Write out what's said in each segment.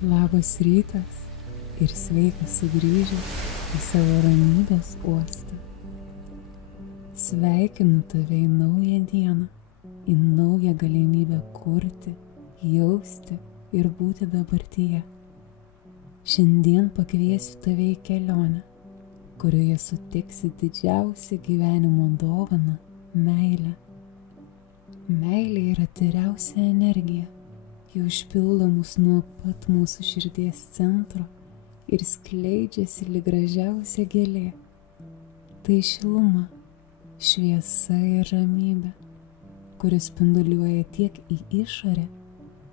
Labas rytas ir sveikas sugrįžęs į savo ramybės uostą. Sveikinu tave į naują dieną, į naują galimybę kurti, jausti ir būti dabartyje. Šiandien pakviesiu tave į kelionę, kurioje sutiksi didžiausią gyvenimo dovaną – meilę. Meilė yra tyriausia energija. Ji užpildo mus nuo pat mūsų širdies centro ir skleidžiasi lyg gražiausia gėlė. Tai šiluma, šviesa ir ramybė, kuris spinduliuoja tiek į išorę,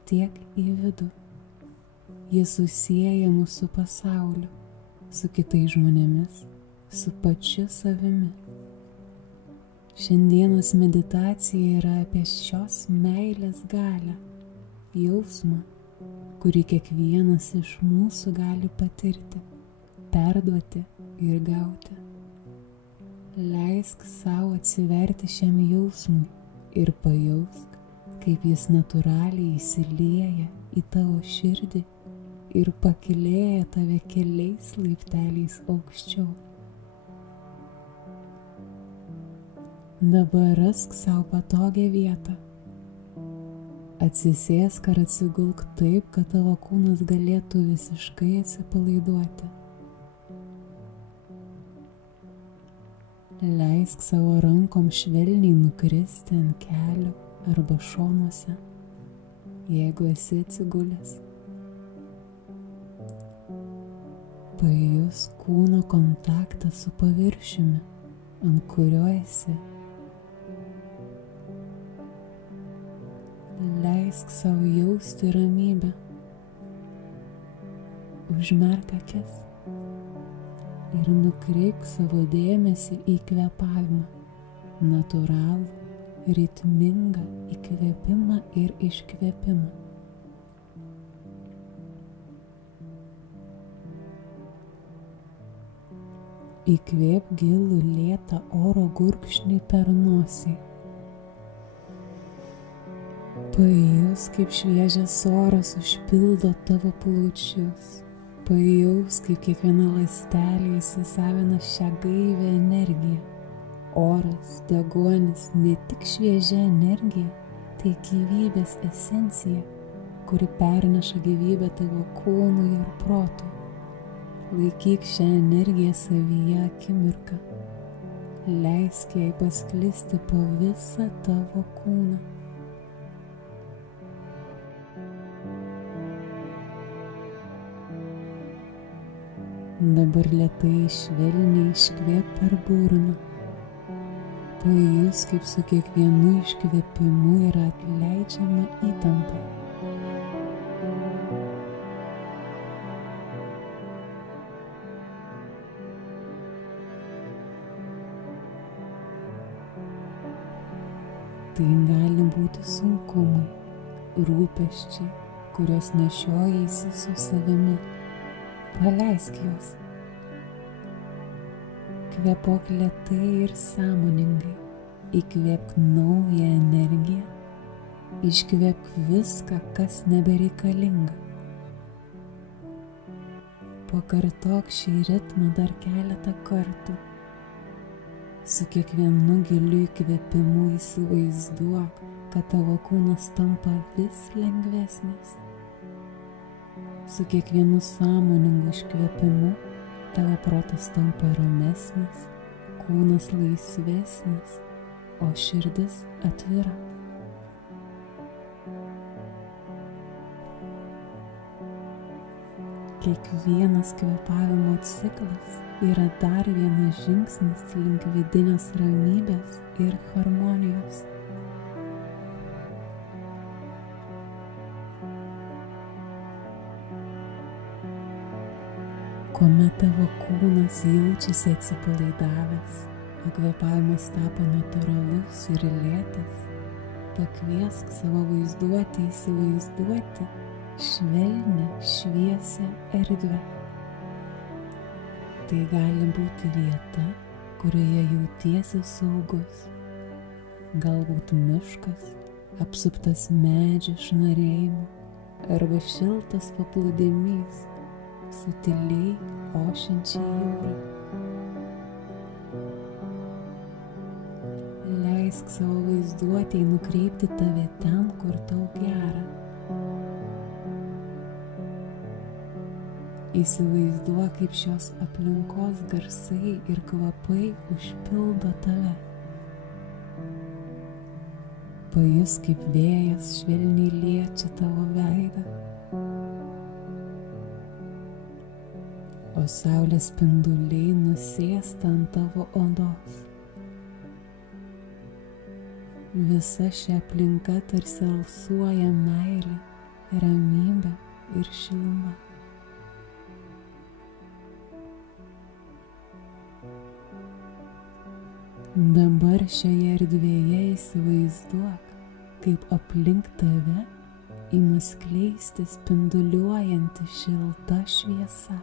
tiek į vidų. Jis susieja mus su pasauliu, su kitais žmonėmis, su pačiu savimi. Šiandienos meditacija yra apie šios meilės galią, jausmą, kurį kiekvienas iš mūsų gali patirti, perduoti ir gauti. Leisk savo atsiverti šiam jausmui ir pajausk, kaip jis natūraliai įsilieja į tavo širdį ir pakylėja tave keliais laipteliais aukščiau. Dabar rask savo patogią vietą. Atsisėsk ar atsigulk taip, kad tavo kūnas galėtų visiškai atsipalaiduoti. Leisk savo rankom švelniai nukristi ant kelių arba šonuose, jeigu esi atsigulęs. Pajusk kūno kontaktą su paviršiumi, ant kurio esi. Leisk savo jausti ramybę. Užmerk akis ir nukreipk savo dėmesį į kvėpavimą, natūralų, ritmingą įkvėpimą ir iškvėpimą. Įkvėp gilų lėtą oro gurkšnį per nosį. Pajaus, kaip šviežias oras užpildo tavo plaučius. Pajaus, kaip kiekviena ląstelė įsisavina šią gaivią energiją. Oras, deguonis, ne tik šviežia energija, tai gyvybės esencija, kuri perneša gyvybę tavo kūnui ir protui. Laikyk šią energiją savyje akimirką. Leisk jai pasklisti po visą tavo kūną. Dabar lėtai švelniai iškvėp per burną. Pajus, kaip su kiekvienu iškvėpimu yra atleidžiama įtampa. Tai gali būti sunkumai, rūpesčiai, kuriuos nešiojaisi su savimi. Paleisk juos. Kvėpok lėtai ir sąmoningai. Įkvėpk naują energiją. Iškvėpk viską, kas nebereikalinga. Pakartok šį ritmą dar keletą kartų. Su kiekvienu giliu įkvėpimu įsivaizduok, kad tavo kūnas tampa vis lengvesnis. Su kiekvienu sąmoningu iškvėpimu tavo protas tampa ramesnis, kūnas laisvesnis, o širdis atvira. Kiekvienas kvėpavimo ciklas yra dar vienas žingsnis link vidinės ramybės ir harmonijos. Kuomet tavo kūnas jaučiasi atsipalaidavęs, o kvėpavimas tapo natūralus ir lėtas, pakviesk savo vaizduotę įsivaizduoti švelnią, šviesią erdvę. Tai gali būti vieta, kurioje jautiesi saugus. Galbūt miškas, apsuptas medžių šnarėjimų, arba šiltas paplūdimys su tyliai ošiančia jūra. Leisk savo vaizduotei nukreipti tave ten, kur tau gera. Įsivaizduok, kaip šios aplinkos garsai ir kvapai užpildo tave. Pajus, kaip vėjas švelniai liečia tavo veidą, o saulės spinduliai nusėsta ant tavo odos. Visa ši aplinka tarsi alsuoja meilė, ramybė ir šiluma. Dabar šioje erdvėje įsivaizduok, kaip aplink tave ima skleisti spinduliuojanti šilta šviesa.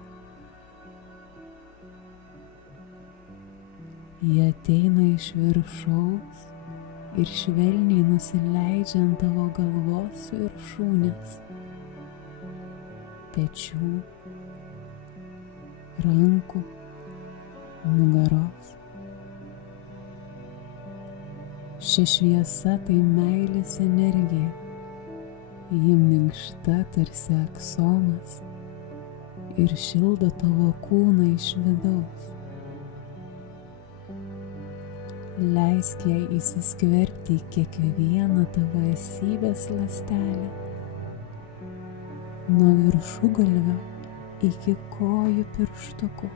Jie ateina iš viršaus ir švelniai nusileidžia ant tavo galvos viršūnės, pečių, rankų, nugaros. Ši šviesa tai meilės energija. Ji minkšta tarsi aksomas ir šildo tavo kūną iš vidaus. Leisk jai įsiskverbti į kiekvieną tavo esybės ląstelę, nuo viršugalvio iki kojų pirštukų.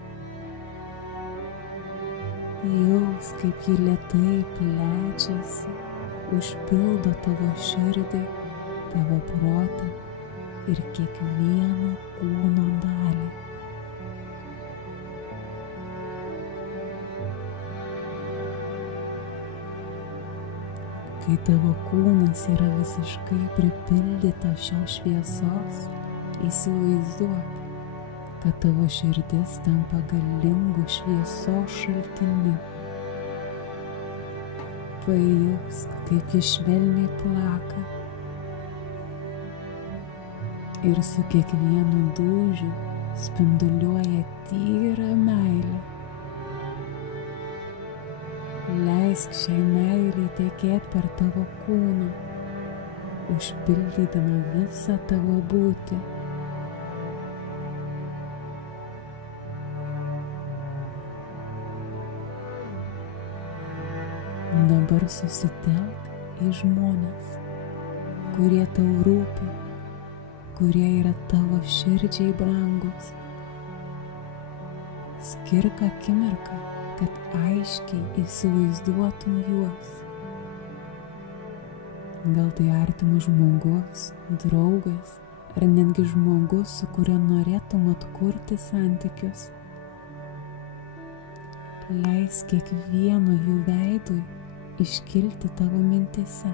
Jaus, kaip ji lėtai plečiasi, užpildo tavo širdį, tavo protą ir kiekvieną kūno dalį. Kai tavo kūnas yra visiškai pripildytas šios šviesos, įsivaizduok, kad tavo širdis tampa galingu šviesos šaltiniu. Pajausk, kaip ji švelniai plaka ir su kiekvienu dūžiu spinduliuoja tyrą meilę. Leisk šiai meilei tekėti per tavo kūną, užpildydama visą tavo būtį. Dabar susitelk į žmones, kurie tau rūpi, kurie yra tavo širdžiai brangus. Skirk akimirką, kad aiškiai įsivaizduotum juos. Gal tai artimas žmogus, draugas ar netgi žmogus, su kuriuo norėtum atkurti santykius. Leisk kiekvieno jų veidui iškilti tavo mintyse.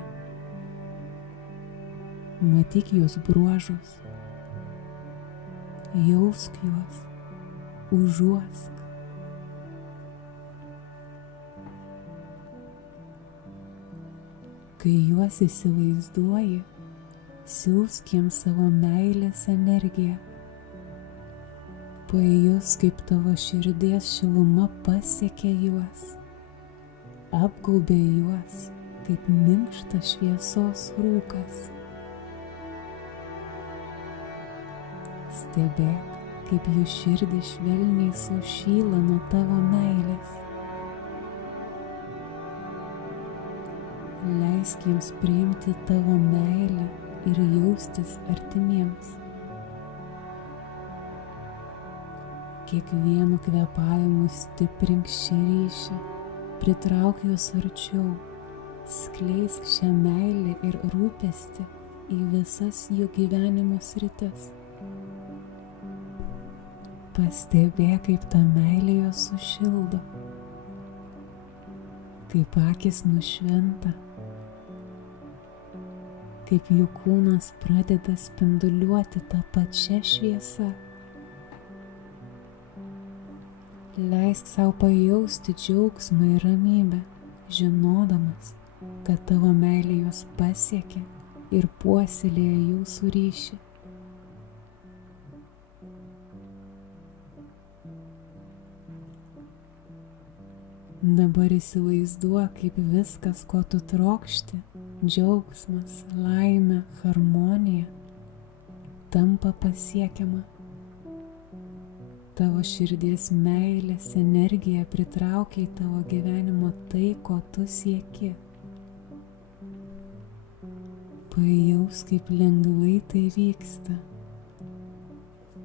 Matyk jos bruožus, jausk juos, užuosk. Kai juos įsivaizduoji, siųsk jiems savo meilės energiją. Pajus, kaip tavo širdies šiluma pasiekia juos, apgaubė juos kaip minkštas šviesos rūkas. Stebėk, kaip jų širdį švelniai sušyla nuo tavo meilės. Leisk jiems priimti tavo meilę ir jaustis artimiems. Kiekvienu kvėpavimu stiprink šį ryšį, pritrauk juos arčiau, skleisk šią meilę ir rūpestį į visas jų gyvenimo sritis. Pastebėk, kaip ta meilė juos sušildo, kaip akys nušvinta, kaip jų kūnas pradeda spinduliuoti tą pačią šviesą. Leisk savo pajausti džiaugsmą ir ramybę, žinodamas, kad tavo meilė juos pasiekia ir puoselėja jūsų ryšį. Dabar įsivaizduok, kaip viskas, ko tu trokšti, džiaugsmas, laimė, harmonija, tampa pasiekiama. Tavo širdies meilės energija pritraukia į tavo gyvenimo tai, ko tu sieki. Pajaus, kaip lengvai tai vyksta.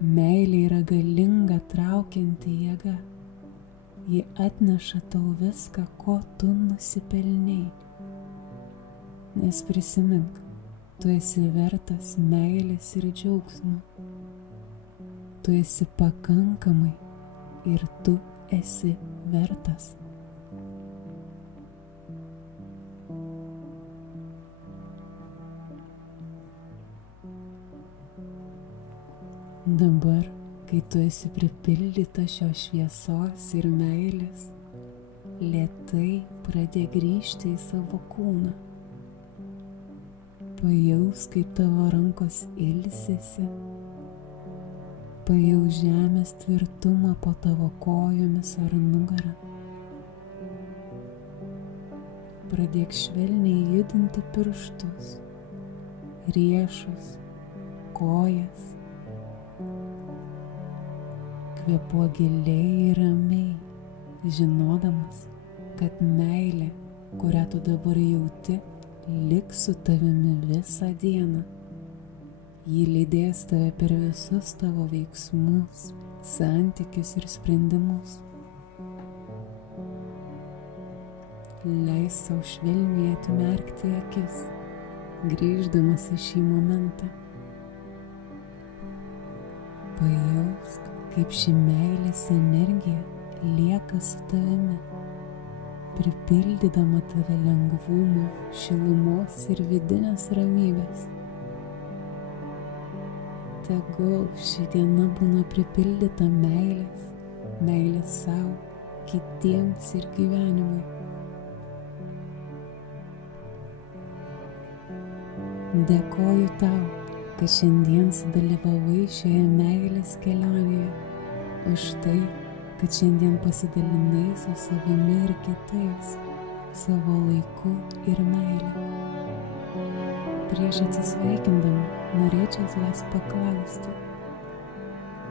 Meilė yra galinga traukianti jėga. Ji atneša tau viską, ko tu nusipelnei. Nes prisimink, tu esi vertas meilės ir džiaugsmo. Tu esi pakankamai ir tu esi vertas. Dabar, kai tu esi pripildyta šios šviesos ir meilės, lėtai pradėk grįžti į savo kūną. Pajaus, kaip tavo rankos ilsisi. Pajaus žemės tvirtumą po tavo kojomis ar nugarą. Pradėk švelniai judinti pirštus, riešus, kojas. Kvėpuok giliai ir ramiai, žinodamas, kad meilė, kurią tu dabar jauti, liks su tavimi visą dieną. Ji lydės tave per visus tavo veiksmus, santykius ir sprendimus. Leis sau švelniai atmerkti akis, grįždamas į šį momentą. Pajausk, kaip ši meilės energija lieka su tavimi, pripildydama tave lengvumo, šilumos ir vidinės ramybės. Tegul ši diena būna pripildyta meilės sau, kitiems ir gyvenimui. Dėkoju tau, kad šiandien sudalyvavai šioje meilės kelionėje, už tai, kad šiandien pasidalinai su savimi ir kitais, savo laiku ir meilė. Prieš atsisveikindama norėčiau tavęs paklausti,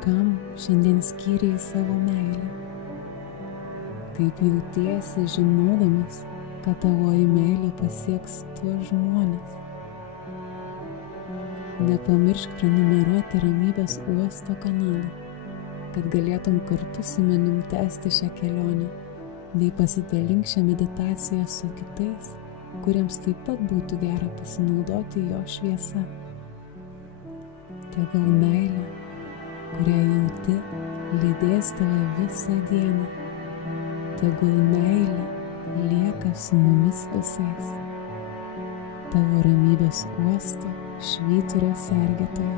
kam šiandien skyrei savo meilę? Kaip jautiesi žinodamas, kad tavoji meilė pasieks tuos žmones? Nepamiršk prenumeruoti Ramybės uosto kanalą, kad galėtum kartu su manim tęsti šią kelionę, bei pasidalink šią meditaciją su kitais, kuriems taip pat būtų gera pasinaudoti jo šviesa. Tegul meilė, kurią jauti, lydės tave visą dieną. Tegul meilė lieka su mumis visais. Tavo Ramybės uosto švyturio sergėtoja.